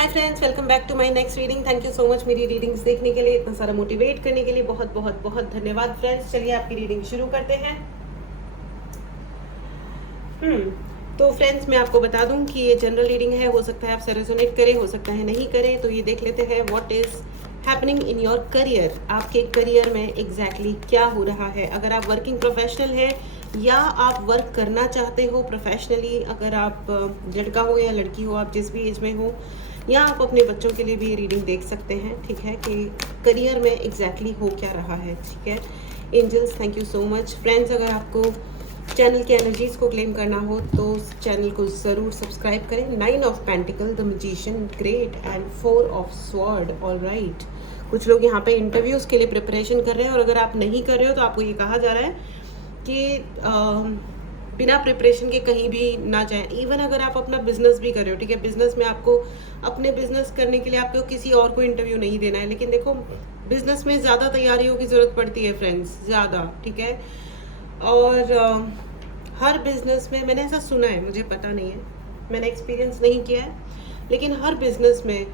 Hi friends, welcome back to my next reading. Thank you so much मेरी readings देखने के लिए, इतना सारा मोटिवेट करने के लिए बहुत बहुत बहुत धन्यवाद फ्रेंड्स। चलिए आपकी रीडिंग शुरू करते हैं। तो फ्रेंड्स, मैं आपको बता दूं कि ये जनरल रीडिंग है। हो सकता है आपसे रेजोनेट करे, हो सकता है नहीं करे। तो ये देख लेते हैं what is happening in your career. आपके करियर में एग्जैक्टली क्या हो रहा है। अगर आप वर्किंग प्रोफेशनल हैं या आप वर्क करना चाहते हो प्रोफेशनली, अगर आप लड़का हो या लड़की हो, आप जिस भी एज में हो, या आप अपने बच्चों के लिए भी ये रीडिंग देख सकते हैं। ठीक है, कि करियर में एग्जैक्टली हो क्या रहा है। ठीक है angels, thank you so much friends. अगर आपको चैनल की एनर्जीज को क्लेम करना हो तो चैनल को ज़रूर सब्सक्राइब करें। 9 of pentacle, the magician, great, and 4 of sword. All right, कुछ लोग यहाँ पे इंटरव्यूज़ के लिए प्रिपरेशन कर रहे हैं, और अगर आप नहीं कर रहे हो तो आपको ये कहा जा रहा है कि बिना प्रिपरेशन के कहीं भी ना जाएं। इवन अगर आप अपना बिजनेस भी कर रहे हो, ठीक है, बिजनेस में आपको अपने बिजनेस करने के लिए आपको किसी और को इंटरव्यू नहीं देना है। लेकिन देखो, बिजनेस में ज़्यादा तैयारियों की ज़रूरत पड़ती है फ्रेंड्स, ज़्यादा। ठीक है, और हर बिजनेस में मैंने ऐसा सुना है, मुझे पता नहीं है, मैंने एक्सपीरियंस नहीं किया है, लेकिन हर बिजनेस में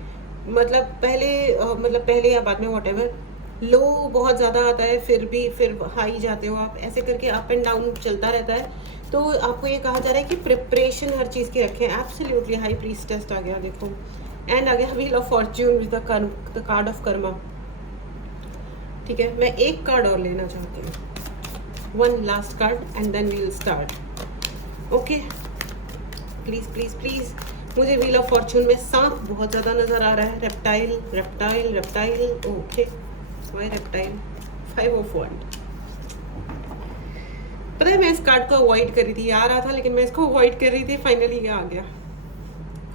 मतलब पहले या बाद में व्हाटएवर, लो बहुत ज़्यादा आता है, फिर हाई जाते हो आप, ऐसे करके अप एंड डाउन चलता रहता है। तो आपको ये कहा जा रहा है कि प्रिपरेशन हर चीज़ की रखें। एब्सोल्युटली, हाई प्रीस्ट टेस्ट आ गया देखो, एंड आ गया wheel of fortune with the card of karma. ठीक है, मैं एक कार्ड और लेना चाहती हूँ, one last card, and then we will start. Okay, please please please, मुझे व्हील ऑफ फॉर्च्यून में सांप बहुत ज़्यादा नज़र आ रहा है। Reptile reptile reptile, okay, why reptile, 5 of wand. पता है, मैं इस कार्ड को अवॉइड कर रही थी, आ रहा था लेकिन मैं इसको अवॉइड कर रही थी, फाइनली ये आ गया,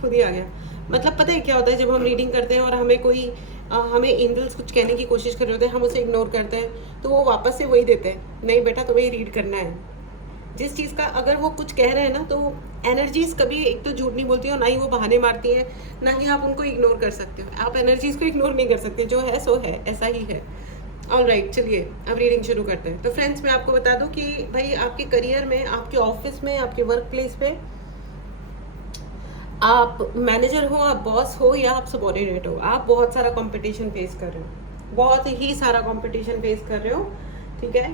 खुद ही आ गया। मतलब पता है क्या होता है, जब हम रीडिंग करते हैं और हमें एंजल्स कुछ कहने की कोशिश कर रहे होते हैं, हम उसे इग्नोर करते हैं, तो वो वापस से वही देते हैं, नहीं बेटा तुम्हें रीड करना है। जिस चीज़ का अगर वो कुछ कह रहे हैं ना, तो एनर्जीज कभी एक तो झूठ नहीं बोलती हो, ना ही वो बहाने मारती है, ना ही आप उनको इग्नोर कर सकते हो। आप एनर्जीज को इग्नोर नहीं कर सकते, जो है सो है, ऐसा ही है। ऑल राइट, चलिए अब रीडिंग शुरू करते हैं। तो फ्रेंड्स, मैं आपको बता दूं कि भाई आपके करियर में, आपके ऑफिस में, आपके वर्क प्लेस पे, आप मैनेजर हो, आप बॉस हो, या आप सबॉर्डिनेट हो, आप बहुत सारा कंपटीशन फेस कर रहे हो, बहुत ही सारा कंपटीशन फेस कर रहे हो। ठीक है,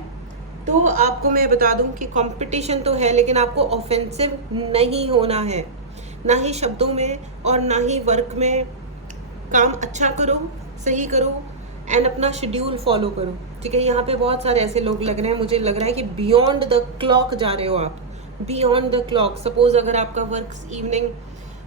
तो आपको मैं बता दूं कि कंपटीशन तो है, लेकिन आपको ऑफेंसिव नहीं होना है, ना ही शब्दों में और ना ही वर्क में। काम अच्छा करो, सही करो, एंड अपना शेड्यूल फॉलो करो। ठीक है, यहाँ पे बहुत सारे ऐसे लोग लग रहे हैं, मुझे लग रहा है कि बियॉन्ड द क्लॉक जा रहे हो आप, बियॉन्ड द क्लॉक। सपोज अगर आपका वर्क इवनिंग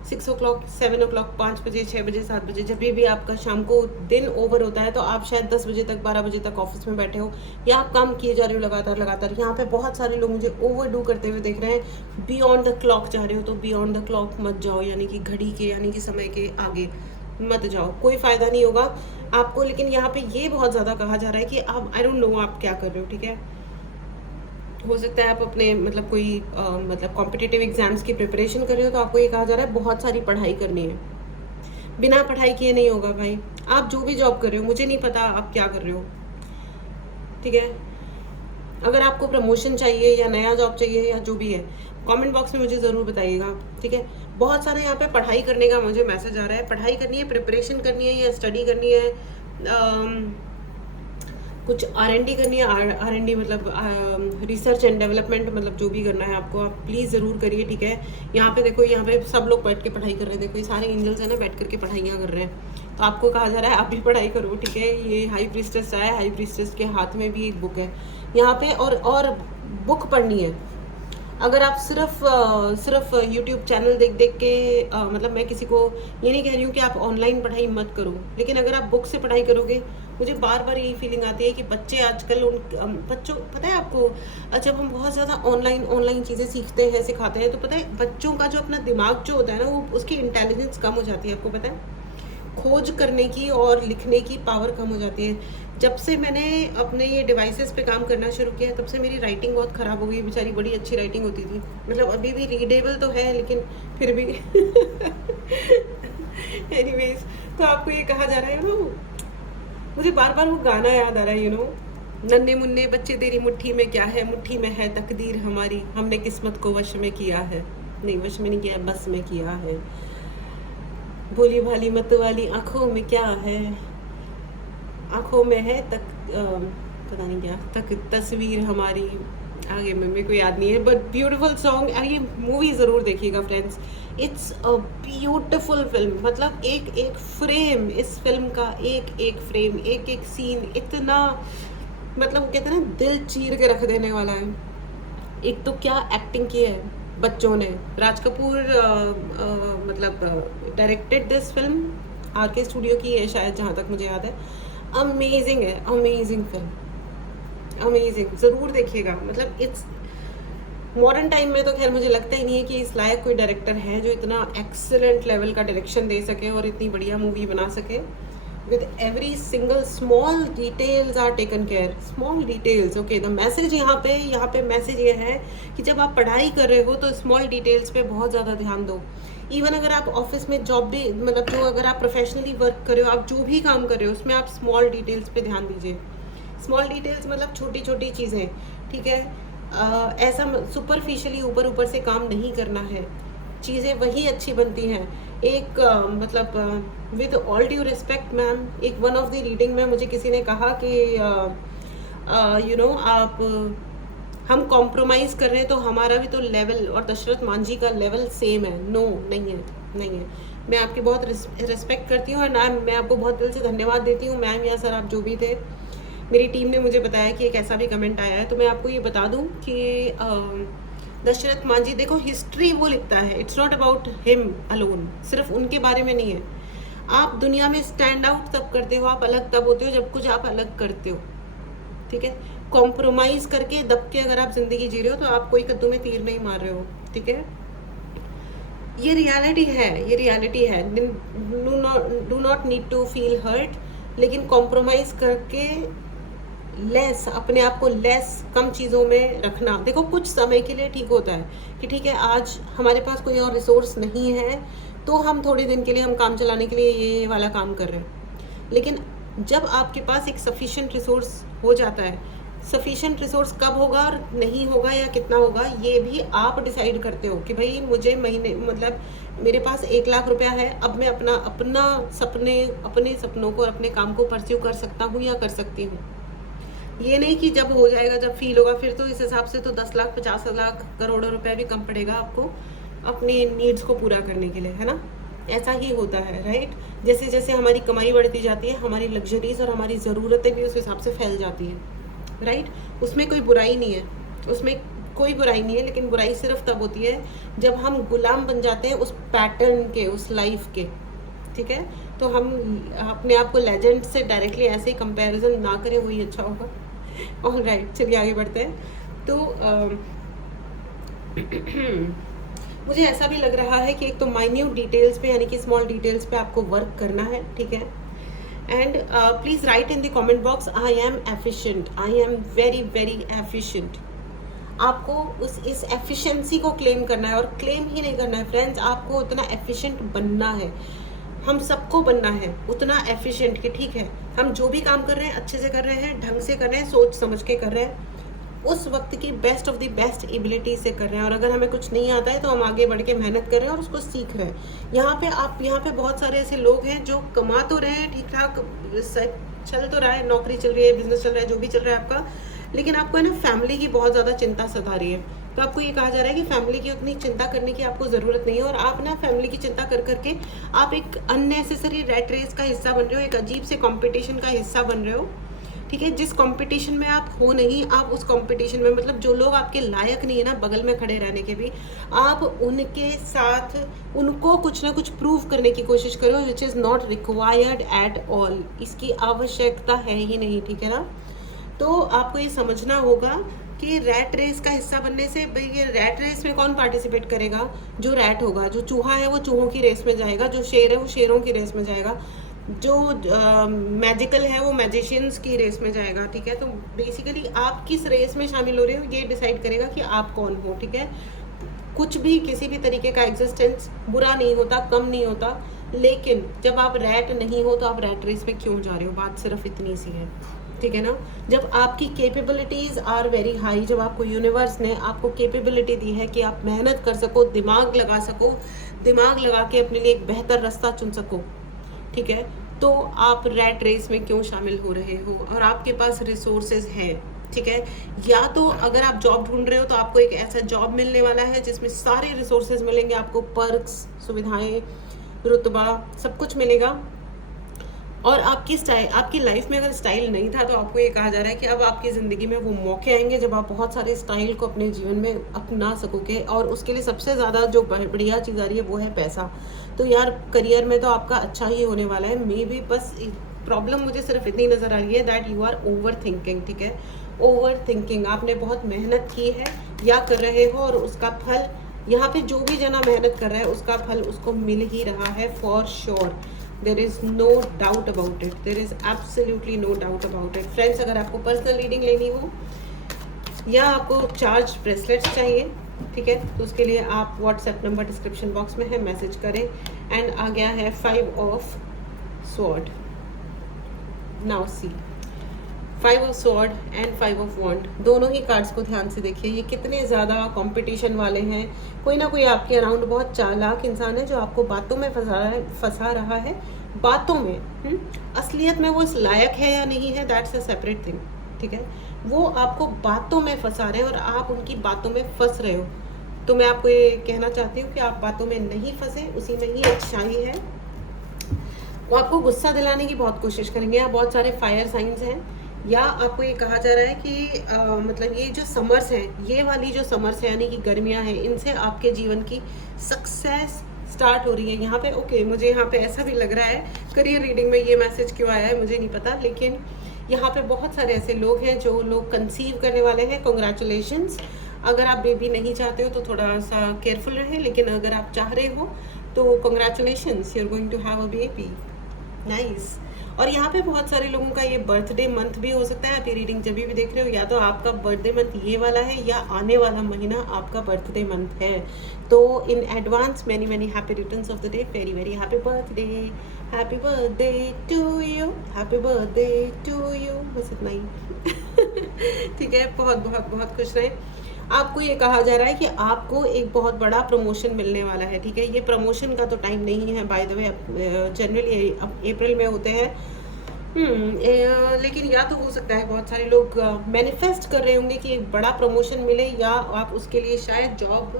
6 o'clock, 7 o'clock, 5 बजे, 6 बजे, 7 बजे, जब भी आपका शाम को दिन ओवर होता है, तो आप शायद 10 बजे तक, 12 बजे तक ऑफिस में बैठे हो, या आप काम किए जा रहे हो लगातार लगातार। यहाँ पे बहुत सारे लोग मुझे ओवर डू करते हुए देख रहे हैं। बियॉन्ड द क्लॉक जा रहे हो, तो बियॉन्ड द क्लॉक मत जाओ, यानी कि घड़ी के, यानी कि समय के आगे मत जाओ, कोई फायदा नहीं होगा आपको। लेकिन यहाँ पे ये बहुत ज़्यादा कहा जा रहा है कि आप, आई डोंट नो आप क्या कर रहे हो। ठीक है, हो सकता है आप अपने मतलब कोई कॉम्पिटिटिव एग्जाम्स की प्रिपरेशन कर रहे हो, तो आपको ये कहा जा रहा है बहुत सारी पढ़ाई करनी है। बिना पढ़ाई किए नहीं होगा भाई। आप जो भी जॉब कर रहे हो, मुझे नहीं पता आप क्या कर रहे हो। ठीक है, अगर आपको प्रमोशन चाहिए या नया जॉब चाहिए या जो भी है, कमेंट बॉक्स में मुझे ज़रूर बताइएगा। ठीक है, बहुत सारे यहाँ पे पढ़ाई करने का मुझे मैसेज आ रहा है। पढ़ाई करनी है, प्रिपरेशन करनी है, या स्टडी करनी है, कुछ R&D करनी है। R&D मतलब रिसर्च एंड डेवलपमेंट, मतलब जो भी करना है आपको, आप प्लीज़ ज़रूर करिए। ठीक है, यहाँ पे देखो, यहाँ पे सब लोग बैठ के पढ़ाई कर रहे हैं। देखो, ये सारे एंजल्स हैं ना, बैठ करके पढ़ाइयाँ कर रहे हैं। तो आपको कहा जा रहा है आप भी पढ़ाई करो। ठीक है, ये हाई प्रीस्टेस आया, हाई प्रीस्टेस के हाथ में भी एक बुक है यहाँ पे, और बुक पढ़नी है। अगर आप सिर्फ यूट्यूब चैनल देख देख के मतलब, मैं किसी को ये नहीं कह रही हूँ कि आप ऑनलाइन पढ़ाई मत करो, लेकिन अगर आप बुक से पढ़ाई करोगे, मुझे बार बार यही फीलिंग आती है कि बच्चे आजकल, बच्चों, पता है आपको, जब हम बहुत ज़्यादा ऑनलाइन चीज़ें सीखते हैं, सिखाते हैं, तो पता है बच्चों का जो अपना दिमाग जो होता है ना, वो उसकी इंटेलिजेंस कम हो जाती है। आपको पता है, खोज करने की और लिखने की पावर कम हो जाती है। जब से मैंने अपने ये डिवाइसेस पे काम करना शुरू किया है, तब से मेरी राइटिंग बहुत ख़राब हो गई। बेचारी बड़ी अच्छी राइटिंग होती थी, मतलब अभी भी रीडेबल तो है, लेकिन फिर भी एनीवेज, तो आपको ये कहा जा रहा है ना, मुझे बार बार वो गाना याद आ रहा है, नन्हे मुन्ने बच्चे तेरी मुट्ठी में क्या है, मुट्ठी में है तकदीर हमारी, हमने किस्मत को वश में किया है, नहीं वश में नहीं किया, बस में किया है। भोली भाली मत वाली आंखों में क्या है, आंखों में है तक पता नहीं क्या तक तस्वीर हमारी, आगे में मेरे को याद नहीं है, बट ब्यूटीफुल सॉन्ग। ये मूवी ज़रूर देखिएगा friends, it's a beautiful film. मतलब एक एक फ्रेम इस फिल्म का, एक एक फ्रेम, एक एक सीन इतना, मतलब कहते हैं ना दिल चीर के रख देने वाला है। एक तो क्या एक्टिंग की है बच्चों ने, राज कपूर मतलब डायरेक्टेड दिस फिल्म, आर के स्टूडियो की है शायद जहाँ तक मुझे याद है। अमेजिंग है, अमेजिंग फिल्म, अमेजिंग, ज़रूर देखिएगा। मतलब इट्स मॉडर्न टाइम में तो खैर मुझे लगता ही नहीं है कि इस लायक कोई डायरेक्टर है जो इतना एक्सेलेंट लेवल का डायरेक्शन दे सके और इतनी बढ़िया मूवी बना सके। With every single small details are taken care, small details. Okay, the message यहाँ पे मैसेज ये है कि जब आप पढ़ाई कर रहे हो तो स्मॉल डिटेल्स पे बहुत ज़्यादा ध्यान दो। इवन अगर आप ऑफिस में जॉब भी, मतलब जो अगर आप प्रोफेशनली वर्क कर रहे हो, आप जो भी काम कर रहे हो उसमें आप स्मॉल डिटेल्स पे ध्यान दीजिए। स्मॉल डिटेल्स मतलब छोटी छोटी चीज़ें, ठीक है। ऐसा सुपरफिशियली ऊपर ऊपर से काम नहीं करना है, चीज़ें वही अच्छी बनती हैं। एक मतलब with all due respect ma'am, एक वन ऑफ द रीडिंग में मुझे किसी ने कहा कि यू नो आप हम कॉम्प्रोमाइज़ कर रहे हैं तो हमारा भी तो लेवल और दशरथ मांझी का लेवल सेम है। नो, नहीं है, नहीं है। मैं आपकी बहुत रिस्पेक्ट करती हूँ और ना मैं आपको बहुत दिल से धन्यवाद देती हूँ मैम या सर, आप जो भी थे। मेरी टीम ने मुझे बताया कि एक ऐसा भी कमेंट आया है, तो मैं आपको ये बता दूं कि दशरथ मांझी, देखो हिस्ट्री वो लिखता है, it's not about him alone, सिर्फ उनके बारे में नहीं है। आप दुनिया में स्टैंड आउट तब करते हो, आप अलग तब होते हो जब कुछ आप अलग करते हो, ठीक है। कॉम्प्रोमाइज़ करके दब के अगर आप ज़िंदगी जी रहे हो तो आप कोई कद्दू में तीर नहीं मार रहे हो, ठीक है। ये रियलिटी है, ये रियलिटी है। Do not need to feel hurt, लेकिन कॉम्प्रोमाइज़ करके लेस, अपने आप को लेस, कम चीज़ों में रखना। देखो कुछ समय के लिए ठीक होता है कि ठीक है आज हमारे पास कोई और रिसोर्स नहीं है तो हम थोड़े दिन के लिए हम काम चलाने के लिए ये वाला काम कर रहे हैं। लेकिन जब आपके पास एक सफिशिएंट रिसोर्स हो जाता है, सफिशिएंट रिसोर्स कब होगा और नहीं होगा या कितना होगा ये भी आप डिसाइड करते हो कि भाई मुझे महीने, मतलब मेरे पास 1 लाख रुपया है, अब मैं अपने सपनों को, अपने काम को परस्यू कर सकता हूँ या कर सकती हूँ। ये नहीं कि जब हो जाएगा, जब फील होगा, फिर तो इस हिसाब से तो 10 लाख 50 लाख करोड़ों रुपया भी कम पड़ेगा आपको अपनी नीड्स को पूरा करने के लिए, है ना। ऐसा ही होता है, राइट। जैसे जैसे हमारी कमाई बढ़ती जाती है, हमारी लग्जरीज और हमारी ज़रूरतें भी उस हिसाब से फैल जाती हैं, राइट। उसमें कोई बुराई नहीं है, उसमें कोई बुराई नहीं है, लेकिन बुराई सिर्फ तब होती है जब हम गुलाम बन जाते हैं उस पैटर्न के, उस लाइफ के, ठीक है। तो हम अपने आप को लेजेंड से डायरेक्टली ऐसे ही कंपैरिजन ना करें, वही अच्छा होगा। ऑल राइट, चलिए आगे बढ़ते हैं। तो मुझे ऐसा भी लग रहा है कि एक तो माइन्यूट डिटेल्स पे, यानी कि स्मॉल डिटेल्स पे आपको वर्क करना है, ठीक है। And please write in the comment box, I am efficient, I am very very efficient. आपको इस एफिशिएंसी को क्लेम करना है, और क्लेम ही नहीं करना है फ्रेंड्स, आपको उतना एफिशिएंट बनना है। हम सबको बनना है उतना एफिशिएंट कि ठीक है हम जो भी काम कर रहे हैं अच्छे से कर रहे हैं, ढंग से कर रहे हैं, सोच समझ के कर रहे हैं, उस वक्त की best of the best ability से कर रहे हैं। और अगर हमें कुछ नहीं आता है तो हम आगे बढ़ के मेहनत कर रहे हैं और उसको सीख रहे हैं। यहाँ पे बहुत सारे ऐसे लोग हैं जो कमा तो रहे हैं, ठीक ठाक चल तो रहा है, नौकरी चल रही है, बिजनेस चल रहा है, जो भी चल रहा है आपका, लेकिन आपको है ना फैमिली की बहुत ज़्यादा चिंता सता रही है। तो आपको ये कहा जा रहा है कि फैमिली की उतनी चिंता करने की आपको ज़रूरत नहीं है, और आप ना फैमिली की चिंता कर करके आप एक अननेसेसरी रैट रेस का हिस्सा बन रहे हो, एक अजीब से कंपटीशन का हिस्सा बन रहे हो, ठीक है। जिस कंपटीशन में आप हो नहीं, आप उस कंपटीशन में, मतलब जो लोग आपके लायक नहीं है ना बगल में खड़े रहने के भी, आप उनके साथ उनको कुछ ना कुछ प्रूव करने की कोशिश करो, which is not required at all. इसकी आवश्यकता है ही नहीं, ठीक है ना। तो आपको ये समझना होगा कि रैट रेस का हिस्सा बनने से, भाई ये रैट रेस में कौन पार्टिसिपेट करेगा? जो रैट होगा, जो चूहा है वो चूहों की रेस में जाएगा, जो शेर है वो शेरों की रेस में जाएगा, जो मैजिकल है वो मैजिशियंस की रेस में जाएगा, ठीक है। तो बेसिकली आप किस रेस में शामिल हो रहे हो ये डिसाइड करेगा कि आप कौन हो, ठीक है। कुछ भी, किसी भी तरीके का एग्जिस्टेंस बुरा नहीं होता, कम नहीं होता, लेकिन जब आप रैट नहीं हो तो आप रैट रेस में क्यों जा रहे हो, बात सिर्फ इतनी सी है, ठीक है ना। जब आपकी कैपेबिलिटीज़ आर वेरी हाई, जब आपको यूनिवर्स ने आपको कैपेबिलिटी दी है कि आप मेहनत कर सको, दिमाग लगा सको, दिमाग लगा के अपने लिए एक बेहतर रास्ता चुन सको, ठीक है, तो आप रैट रेस में क्यों शामिल हो रहे हो? और आपके पास रिसोर्सेज हैं, ठीक है। या तो अगर आप जॉब ढूंढ रहे हो तो आपको एक ऐसा जॉब मिलने वाला है जिसमें सारे रिसोर्सेज मिलेंगे, आपको पर्क्स, सुविधाएं, रुतबा, सब कुछ मिलेगा। और आपकी स्टाइल, आपकी लाइफ में अगर स्टाइल नहीं था तो आपको ये कहा जा रहा है कि अब आपकी ज़िंदगी में वो मौके आएंगे जब आप बहुत सारे स्टाइल को अपने जीवन में अपना सकोगे। और उसके लिए सबसे ज़्यादा जो बढ़िया चीज़ आ रही है वो है पैसा। तो यार करियर में तो आपका अच्छा ही होने वाला है। मे बी बस प्रॉब्लम मुझे सिर्फ इतनी नज़र आ रही है that you are over thinking, ठीक है। ओवर थिंकिंग, आपने बहुत मेहनत की है या कर रहे हो और उसका फल, यहाँ पे जो भी जना मेहनत कर रहा है उसका फल उसको मिल ही रहा है for sure. There is no doubt about it, there is absolutely no doubt about it. Friends, अगर आपको पर्सनल रीडिंग लेनी हो या आपको चार्ज ब्रेसलेट्स चाहिए, ठीक है, तो उसके लिए आप व्हाट्सएप नंबर डिस्क्रिप्शन बॉक्स में है, मैसेज करें। एंड आ गया है 5 of sword. Now see 5 of sword and 5 of wand, दोनों ही कार्ड्स को ध्यान से देखिए। ये कितने ज़्यादा कंपटीशन वाले हैं। कोई ना कोई आपके अराउंड बहुत चालाक इंसान है जो आपको बातों में फंसा रहा है बातों में। असलियत में वो इस लायक है या नहीं है, दैट्स अ सेपरेट थिंग, ठीक है। वो आपको बातों में फंसा रहे हैं और आप उनकी बातों में फंस रहे हो। तो मैं आपको ये कहना चाहती हूँ कि आप बातों में नहीं फंसे, उसी में ही अच्छाई है। वो आपको गुस्सा दिलाने की बहुत कोशिश करेंगे। यहाँ बहुत सारे फायर साइंस हैं, या आपको ये कहा जा रहा है कि मतलब ये जो समर्स हैं, ये वाली जो समर्स है यानी कि गर्मियाँ हैं, इनसे आपके जीवन की सक्सेस स्टार्ट हो रही है। यहाँ पे ओके, मुझे यहाँ पे ऐसा भी लग रहा है, करियर रीडिंग में ये मैसेज क्यों आया है मुझे नहीं पता, लेकिन यहाँ पे बहुत सारे ऐसे लोग हैं जो लोग कंसीव करने वाले हैं। कॉन्ग्रेचुलेशंस। अगर आप बेबी नहीं चाहते हो तो थोड़ा सा केयरफुल रहें, लेकिन अगर आप चाह रहे हो तो congratulations, you are going to have a baby. Nice. और यहाँ पे बहुत सारे लोगों का ये बर्थडे मंथ भी हो सकता है। आप ये रीडिंग जब भी देख रहे हो, या तो आपका बर्थडे मंथ ये वाला है या आने वाला महीना आपका बर्थडे मंथ है। तो in advance many many happy returns of the day, very very happy birthday, happy birthday to you, happy birthday to you, बस इतना ही। ठीक है, बहुत बहुत बहुत खुश रहें। आपको ये कहा जा रहा है कि आपको एक बहुत बड़ा प्रमोशन मिलने वाला है, ठीक है। ये प्रमोशन का तो टाइम नहीं है बाय द वे, जनरली अप्रैल में होते हैं। लेकिन या तो हो सकता है बहुत सारे लोग मैनिफेस्ट कर रहे होंगे कि एक बड़ा प्रमोशन मिले, या आप उसके लिए शायद जॉब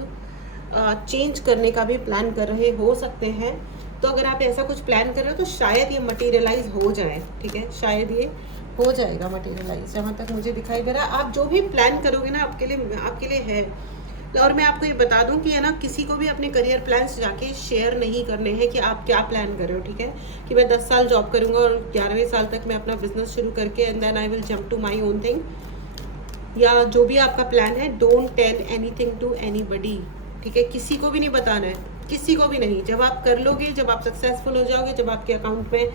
चेंज करने का भी प्लान कर रहे हो सकते हैं। तो अगर आप ऐसा कुछ प्लान कर रहे हो तो शायद ये मटेरियलाइज हो जाए, ठीक है, शायद ये हो जाएगा मटेरियलाइज, जहाँ तक मुझे दिखाई दे रहा है। आप जो भी प्लान करोगे ना आपके लिए है। और मैं आपको ये बता दूं कि है ना, किसी को भी अपने करियर प्लान्स जाके शेयर नहीं करने हैं कि आप क्या प्लान कर रहे हो, ठीक है। कि मैं 10 साल जॉब करूंगा और 11वें साल तक मैं अपना बिजनेस शुरू करके and then I will jump to my own thing, या जो भी आपका प्लान है, don't tell anything to anybody, ठीक है। किसी को भी नहीं बताना है, किसी को भी नहीं। जब आप कर लोगे, जब आप सक्सेसफुल हो जाओगे, जब आपके अकाउंट में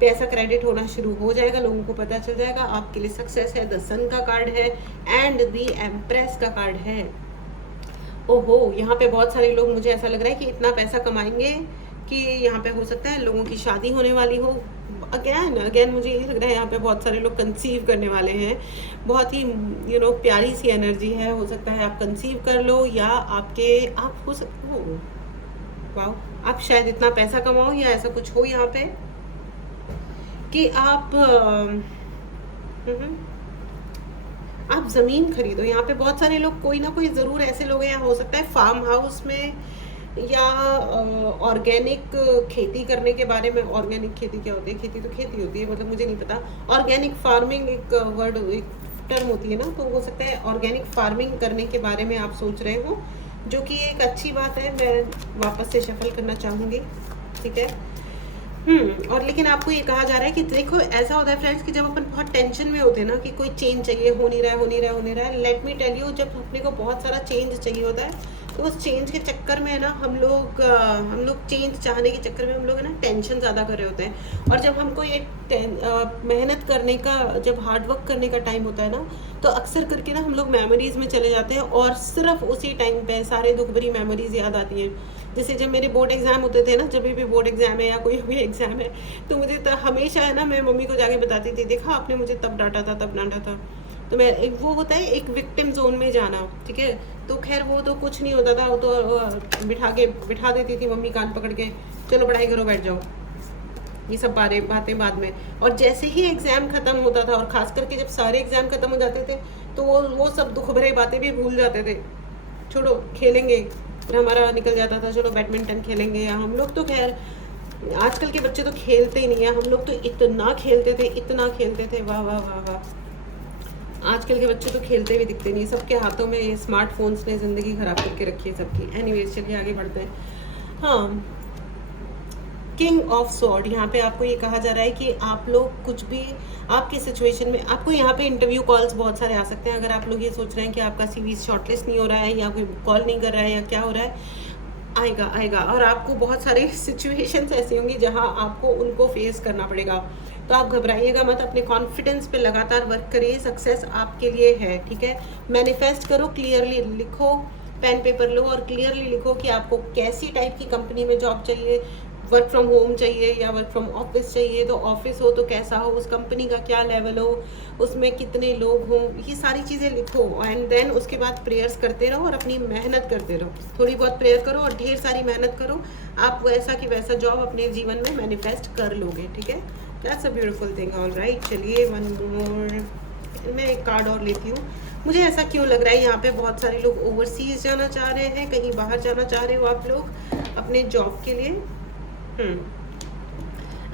पैसा क्रेडिट होना शुरू हो जाएगा, लोगों को पता चल जाएगा आपके लिए सक्सेस है। द सन का कार्ड है एंड द एम्प्रेस का कार्ड है। ओहो, यहाँ पे बहुत सारे लोग, मुझे ऐसा लग रहा है कि इतना पैसा कमाएंगे कि यहाँ पे हो सकता है लोगों की शादी होने वाली हो। अगेन मुझे ये लग रहा है यहाँ पे बहुत सारे लोग कंसीव करने वाले हैं। बहुत ही प्यारी सी एनर्जी है। हो सकता है आप कंसीव कर लो, या आप हो सकते हो, वाओ, आप शायद इतना पैसा कमाओ या ऐसा कुछ हो यहाँ पे कि आप ज़मीन खरीदो। यहाँ पे बहुत सारे लोग, कोई ना कोई ज़रूर ऐसे लोग हैं, हो सकता है फार्म हाउस में, या ऑर्गेनिक खेती करने के बारे में। ऑर्गेनिक खेती क्या होती है? खेती तो खेती होती है, मतलब मुझे नहीं पता। ऑर्गेनिक फार्मिंग एक वर्ड, एक टर्म होती है ना, तो हो सकता है ऑर्गेनिक फार्मिंग करने के बारे में आप सोच रहे हो, जो कि एक अच्छी बात है। मैं वापस से शफल करना चाहूँगी, ठीक है। और लेकिन आपको ये कहा जा रहा है कि देखो, ऐसा होता है फ्रेंड्स कि जब अपन बहुत टेंशन में होते हैं ना कि कोई चेंज चाहिए, हो नहीं रहा है, लेट मी टेल यू, जब अपने को बहुत सारा चेंज चाहिए होता है तो उस चेंज के चक्कर में है ना, हम लोग चेंज चाहने के चक्कर में हम लोग है ना टेंशन ज़्यादा कर रहे होते हैं। और जब हमको ये मेहनत करने का, जब हार्ड वर्क करने का टाइम होता है ना, तो अक्सर करके ना हम लोग मेमोरीज़ में चले जाते हैं और सिर्फ उसी टाइम पे सारे दुख भरी मेमोरीज़ याद आती हैं। जैसे जब मेरे बोर्ड एग्ज़ाम होते थे ना, जब भी बोर्ड एग्ज़ाम है या कोई भी एग्ज़ाम है, तो मुझे हमेशा है ना, मैं मम्मी को जाके बताती थी, देखा आपने मुझे तब डांटा था, तब डांटा था। तो मैं एक वो होता है एक विक्टिम जोन में जाना, ठीक है। तो खैर वो तो कुछ नहीं होता था, वो तो बिठा देती थी मम्मी कान पकड़ के, चलो पढ़ाई करो, बैठ जाओ, ये सब बातें बाद में। और जैसे ही एग्ज़ाम ख़त्म होता था, और ख़ास करके जब सारे एग्ज़ाम ख़त्म हो जाते थे, तो वो सब दुख भरे बातें भी भूल जाते थे, छोड़ो खेलेंगे। फिर हमारा निकल जाता था, चलो बैडमिंटन खेलेंगे। या हम लोग तो खैर, आजकल के बच्चे तो खेलते ही नहीं है, हम लोग तो इतना खेलते थे, इतना खेलते थे, वाह वाह वाह वाह। आजकल के बच्चे तो खेलते हुए दिखते नहीं, सबके हाथों में ये स्मार्टफोन्स ने ज़िंदगी ख़राब करके रखी है सबकी। एनीवेज चलिए आगे बढ़ते हैं। हाँ, किंग ऑफ सॉर्ड, यहाँ पे आपको ये कहा जा रहा है कि आप लोग कुछ भी आपकी सिचुएशन में, आपको यहाँ पे इंटरव्यू कॉल्स बहुत सारे आ सकते हैं। अगर आप लोग ये सोच रहे हैं कि आपका सीवी शॉर्टलिस्ट नहीं हो रहा है, या कोई कॉल नहीं कर रहा है, या क्या हो रहा है, आएगा आएगा। और आपको बहुत सारे सिचुएशंस ऐसी होंगी जहाँ आपको उनको फेस करना पड़ेगा। तो आप घबराइएगा मत, अपने कॉन्फिडेंस पे लगातार वर्क करिए, सक्सेस आपके लिए है, ठीक है। मैनिफेस्ट करो, क्लियरली लिखो, पेन पेपर लो और क्लियरली लिखो कि आपको कैसी टाइप की कंपनी में जॉब चाहिए, वर्क फ्रॉम होम चाहिए या वर्क फ्रॉम ऑफिस चाहिए। तो ऑफिस हो तो कैसा हो, उस कंपनी का क्या लेवल हो, उसमें कितने लोग हों, ये सारी चीज़ें लिखो। एंड देन उसके बाद प्रेयर्स करते रहो और अपनी मेहनत करते रहो, थोड़ी बहुत प्रेयर करो और ढेर सारी मेहनत करो, आप वैसा कि वैसा जॉब अपने जीवन में मैनिफेस्ट कर लोगे, ठीक है। That's a beautiful thing. All right, चलिए वन मोर, मैं एक कार्ड और लेती हूँ। मुझे ऐसा क्यों लग रहा है यहाँ पे बहुत सारे लोग ओवरसीज जाना चाह रहे हैं, कहीं बाहर जाना चाह रहे हो आप लोग अपने जॉब के लिए।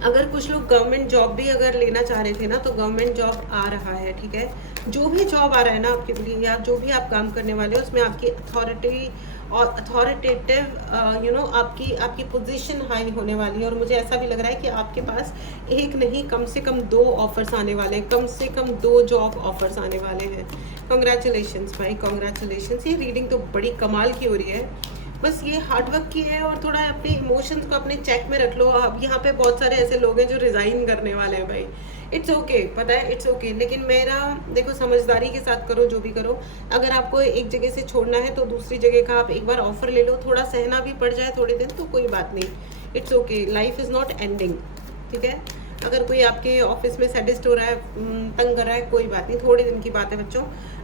अगर कुछ लोग गवर्नमेंट जॉब भी अगर लेना चाह रहे थे ना, तो गवर्नमेंट जॉब आ रहा है, ठीक है। जो भी जॉब आ रहा है ना आपके लिए, या जो भी आप काम करने वाले हो, उसमें आपकी अथॉरिटी और अथॉरिटेटिव आपकी पोजीशन हाई होने वाली है। और मुझे ऐसा भी लग रहा है कि आपके पास एक नहीं, कम से कम 2 ऑफर्स आने वाले हैं, कम से कम 2 जॉब ऑफर्स आने वाले हैं। कॉन्ग्रेचुलेशंस भाई, कॉन्ग्रेचुलेशंस। ये रीडिंग तो बड़ी कमाल की हो रही है, बस ये हार्डवर्क की है। और थोड़ा अपने इमोशंस को अपने चेक में रख लो। अब यहाँ पे बहुत सारे ऐसे लोग हैं जो रिज़ाइन करने वाले हैं भाई, इट्स ओके, पता है, इट्स ओके। लेकिन मेरा देखो, समझदारी के साथ करो जो भी करो। अगर आपको एक जगह से छोड़ना है तो दूसरी जगह का आप एक बार ऑफर ले लो, थोड़ा सहना भी पड़ जाए थोड़े दिन तो कोई बात नहीं, it's okay, life is not ending, ठीक है। अगर कोई आपके ऑफिस में सैडिस्ट हो रहा है, तंग कर रहा है, कोई बात नहीं, थोड़े दिन की बात है बच्चों।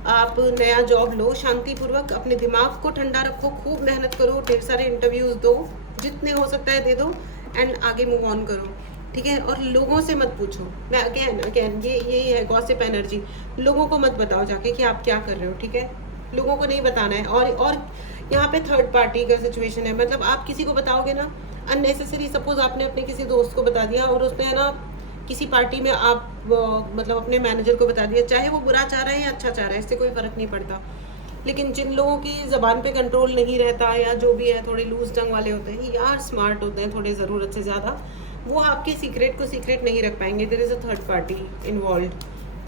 आप नया जॉब लो, शांतिपूर्वक अपने दिमाग को ठंडा रखो, खूब मेहनत करो, ढेर सारे इंटरव्यूज़ दो, जितने हो सकता है दे दो, एंड आगे मूव ऑन करो, ठीक है। और लोगों से मत पूछो, मैं अगेन यही है गॉसिप एनर्जी। लोगों को मत बताओ जाके कि आप क्या कर रहे हो, ठीक है, लोगों को नहीं बताना है। और यहाँ पे थर्ड पार्टी का सिचुएशन है, मतलब आप किसी को बताओगे ना अननेसेसरी, सपोज आपने अपने किसी दोस्त को बता दिया और उसने है ना किसी पार्टी में आप मतलब अपने मैनेजर को बता दिया, चाहे वो बुरा चाह रहा है या अच्छा चाह रहा है, इससे कोई फ़र्क नहीं पड़ता। लेकिन जिन लोगों की ज़बान पे कंट्रोल नहीं रहता, या जो भी है थोड़े लूज टंग वाले होते हैं, यार स्मार्ट होते हैं थोड़े ज़रूरत से ज़्यादा, वो आपके सीक्रेट को सीक्रेट नहीं रख पाएंगे। There is a third party involve,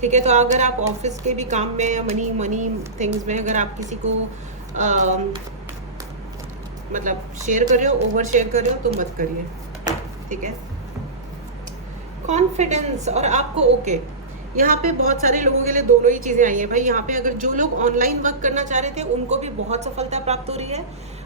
ठीक है। तो अगर आप ऑफिस के भी काम में या मनी थिंग्स में अगर आप किसी को मतलब शेयर कर रहे हो, ओवर शेयर कर रहे हो, तो मत करिए, ठीक है। कॉन्फिडेंस और आपको ओके, यहाँ पे बहुत सारे लोगों के लिए दोनों ही चीज़ें आई हैं भाई। यहाँ पे अगर जो लोग ऑनलाइन वर्क करना चाह रहे थे उनको भी बहुत सफलता प्राप्त हो रही है,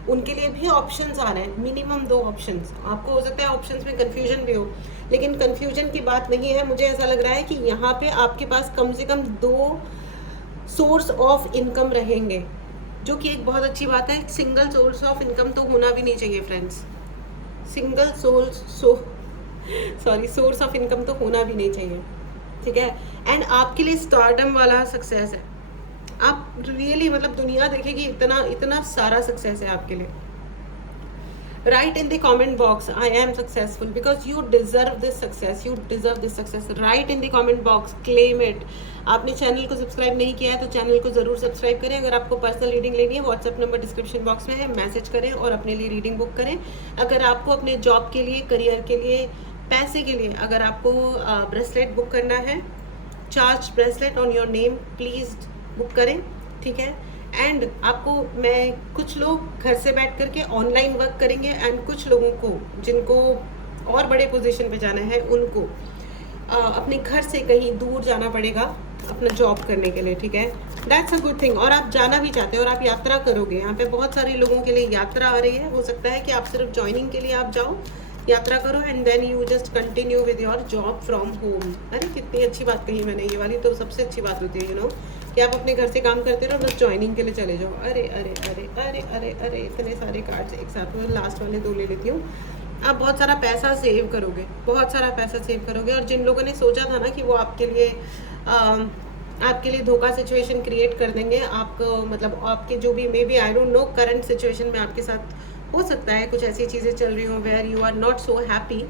उनके लिए भी ऑप्शंस आ रहे हैं, मिनिमम 2 ऑप्शंस। आपको हो सकता है ऑप्शंस में कन्फ्यूजन भी हो, लेकिन कन्फ्यूजन की बात नहीं है। मुझे ऐसा लग रहा है कि यहाँ पे आपके पास कम से कम 2 सोर्स ऑफ इनकम रहेंगे, जो कि एक बहुत अच्छी बात है। सिंगल सोर्स ऑफ इनकम तो होना भी नहीं चाहिए friends, single source of income तो होना भी नहीं चाहिए, ठीक है। एंड आपके लिए स्टारडम वाला सक्सेस है, आप रियली मतलब दुनिया देखेगी इतना सारा सक्सेस है आपके लिए। Write in the comment box, I am successful because you deserve this success, you deserve this success. Write in the comment box, claim it. आपने चैनल को सब्सक्राइब नहीं किया है तो चैनल को ज़रूर सब्सक्राइब करें। अगर आपको पर्सनल रीडिंग लेनी है, व्हाट्सएप नंबर डिस्क्रिप्शन बॉक्स में है, मैसेज करें और अपने लिए रीडिंग बुक करें। अगर आपको अपने जॉब के लिए, करियर के लिए, पैसे के लिए अगर आपको ब्रेसलेट बुक करना है, charge bracelet on your name, please book करें, ठीक है। एंड आपको मैं कुछ लोग घर से बैठ करके ऑनलाइन वर्क करेंगे, एंड कुछ लोगों को जिनको और बड़े पोजीशन पे जाना है उनको अपने घर से कहीं दूर जाना पड़ेगा अपना जॉब करने के लिए, ठीक है, दैट्स अ गुड थिंग। और आप जाना भी चाहते हो और आप यात्रा करोगे, यहाँ पे बहुत सारे लोगों के लिए यात्रा आ रही है। हो सकता है कि आप सिर्फ ज्वाइनिंग के लिए आप जाओ, यात्रा करो and then you just continue with your job from home. अरे कितनी अच्छी बात कही मैंने, ये वाली तो सबसे अच्छी बात होती है, यू नो, कि आप अपने घर से काम करते रहो, बस ज्वाइनिंग के लिए चले जाओ। अरे अरे अरे अरे अरे अरे इतने सारे कार्ड्स एक साथ में, लास्ट वाले 2 ले लेती हूँ। आप बहुत सारा पैसा सेव करोगे, बहुत सारा पैसा सेव करोगे। और जिन लोगों ने सोचा था ना कि वो आपके लिए धोखा सिचुएशन क्रिएट कर देंगे, आपको मतलब आपके जो भी maybe I don't know current situation में आपके साथ हो सकता है कुछ ऐसी चीज़ें चल रही हों where you are not so happy,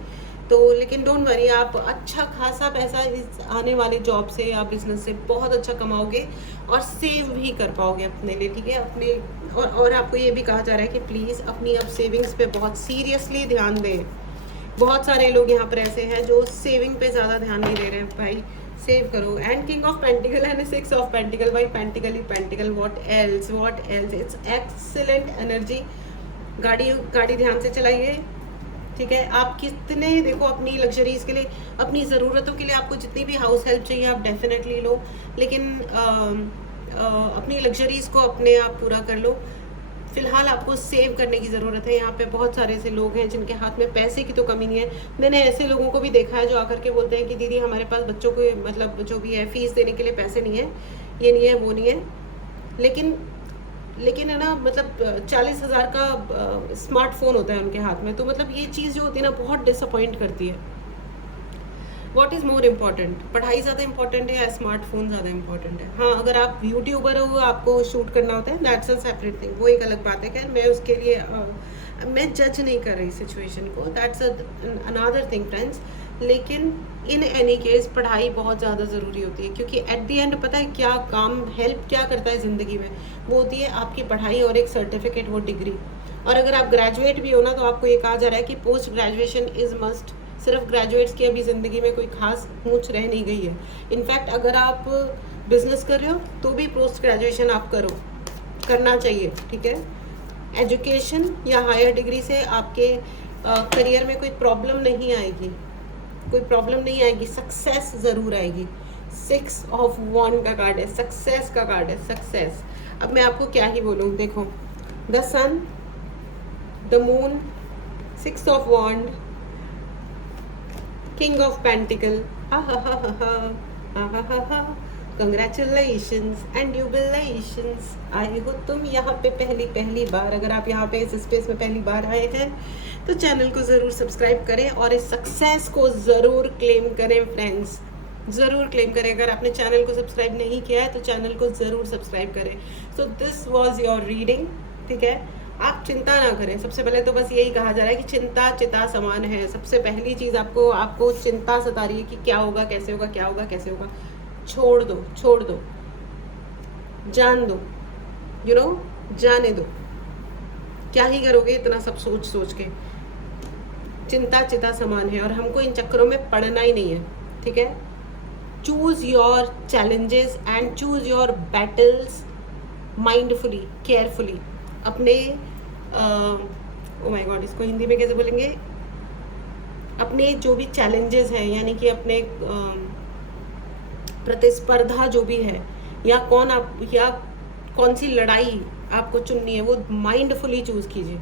तो लेकिन डोंट वरी, आप अच्छा खासा पैसा इस आने वाली जॉब से या बिजनेस से बहुत अच्छा कमाओगे और सेव भी कर पाओगे अपने लिए, ठीक है, अपने। और आपको ये भी कहा जा रहा है कि प्लीज़ अपनी अब सेविंग्स पे बहुत सीरियसली ध्यान दें। बहुत सारे लोग यहाँ पर ऐसे हैं जो सेविंग पे ज़्यादा ध्यान नहीं दे रहे हैं। भाई सेव करो। And king of pentacle and 6 of pentacle, भाई पेंटिकल ही pentacle, what else, it's excellent energy. गाड़ी ध्यान से चलाइए, ठीक है। आप कितने देखो अपनी लग्जरीज के लिए, अपनी ज़रूरतों के लिए आपको जितनी भी हाउस हेल्प चाहिए आप डेफिनेटली लो, लेकिन अपनी लग्जरीज को अपने आप पूरा कर लो। फिलहाल आपको सेव करने की ज़रूरत है। यहाँ पे बहुत सारे ऐसे लोग हैं जिनके हाथ में पैसे की तो कमी नहीं है। मैंने ऐसे लोगों को भी देखा है जो आकर के बोलते हैं कि दीदी हमारे पास बच्चों को मतलब जो भी है फ़ीस देने के लिए पैसे नहीं है, ये नहीं है, वो नहीं है। लेकिन है ना, मतलब 40,000 का स्मार्टफोन होता है उनके हाथ में, तो मतलब ये चीज़ जो होती है ना बहुत डिसअपॉइंट करती है। व्हाट इज़ मोर इम्पॉर्टेंट, पढ़ाई ज़्यादा इंपॉर्टेंट है या स्मार्टफोन ज़्यादा इंपॉर्टेंट है? हाँ, अगर आप यूट्यूबर हो, आपको शूट करना होता है, दैट्स अ सेपरेट थिंग, वो एक अलग बात है। खैर मैं उसके लिए मैं जज नहीं कर रही सिचुएशन को, दैट्स अनदर थिंग फ्रेंड्स। लेकिन इन एनी केस पढ़ाई बहुत ज़्यादा ज़रूरी होती है, क्योंकि एट द एंड पता है क्या काम हेल्प क्या करता है ज़िंदगी में, वो होती है आपकी पढ़ाई और एक सर्टिफिकेट, वो डिग्री। और अगर आप ग्रेजुएट भी हो ना, तो आपको ये कहा जा रहा है कि पोस्ट ग्रेजुएशन इज़ मस्ट। सिर्फ ग्रेजुएट्स की अभी ज़िंदगी में कोई खास पूछ रह नहीं गई है। इनफैक्ट अगर आप बिजनेस कर रहे हो तो भी पोस्ट ग्रेजुएशन आप करना चाहिए, ठीक है। एजुकेशन या हायर डिग्री से आपके करियर में कोई प्रॉब्लम नहीं आएगी, सक्सेस ज़रूर आएगी। 6 ऑफ वॉन्ड का कार्ड है, सक्सेस का कार्ड है, सक्सेस। अब मैं आपको क्या ही बोलूँ, देखो the sun, the moon, 6 of wand, king of pentacle, congratulations and jubilations. आई हो तुम यहाँ पे पहली बार, अगर आप यहाँ पे इस स्पेस में पहली बार आए हैं तो चैनल को ज़रूर सब्सक्राइब करें और इस सक्सेस को ज़रूर क्लेम करें फ्रेंड्स, ज़रूर क्लेम करें। अगर आपने चैनल को सब्सक्राइब नहीं किया है तो चैनल को ज़रूर सब्सक्राइब करें। So this was your reading, ठीक है। आप चिंता ना करें। सबसे पहले तो बस यही कहा जा रहा है कि चिंता चिता समान है। सबसे पहली चीज़ आपको चिंता सता रही है कि क्या होगा, कैसे होगा, क्या होगा, कैसे होगा। छोड़ दो, जान दो, यू नो, जाने दो। क्या ही करोगे इतना सब सोच के। चिंता चिता समान है और हमको इन चक्करों में पड़ना ही नहीं है, ठीक है। Choose your challenges and choose your battles mindfully, carefully. अपने ओ माय गॉड, इसको हिंदी में कैसे बोलेंगे, अपने जो भी चैलेंजेस हैं, यानी कि अपने प्रतिस्पर्धा जो भी है, या कौन सी लड़ाई आपको चुननी है, वो माइंडफुली चूज कीजिए।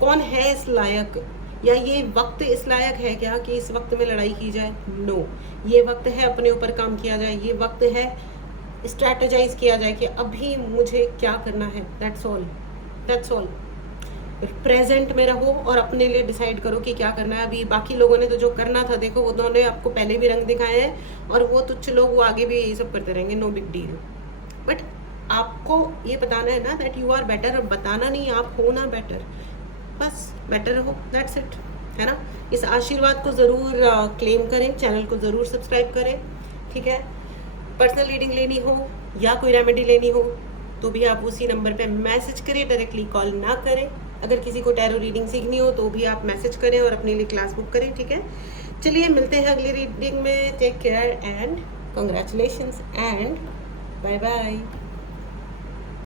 कौन है इस लायक, या ये वक्त इस लायक है क्या कि इस वक्त में लड़ाई की जाए? नो, ये वक्त है अपने ऊपर काम किया जाए, ये वक्त है स्ट्रैटेजाइज किया जाए कि अभी मुझे क्या करना है। That's all. प्रेजेंट में रहो और अपने लिए डिसाइड करो कि क्या करना है। अभी बाकी लोगों ने तो जो करना था, देखो उन्होंने आपको पहले भी रंग दिखाए हैं और वो तुच्छ लोग वो आगे भी यही सब करते रहेंगे, नो बिग डील। बट आपको ये बताना है ना दैट यू आर बेटर, बताना नहीं, आप हो ना बेटर, बस बेटर हो, दैट्स इट, है ना। इस आशीर्वाद को ज़रूर क्लेम करें, चैनल को ज़रूर सब्सक्राइब करें, ठीक है। पर्सनल रीडिंग लेनी हो या कोई रेमेडी लेनी हो तो भी आप उसी नंबर पे मैसेज करें, डायरेक्टली कॉल ना करें। अगर किसी को टैरो रीडिंग सीखनी हो तो भी आप मैसेज करें और अपने लिए क्लास बुक करें, ठीक है। चलिए मिलते हैं अगली रीडिंग में। Take care and congratulations and bye bye.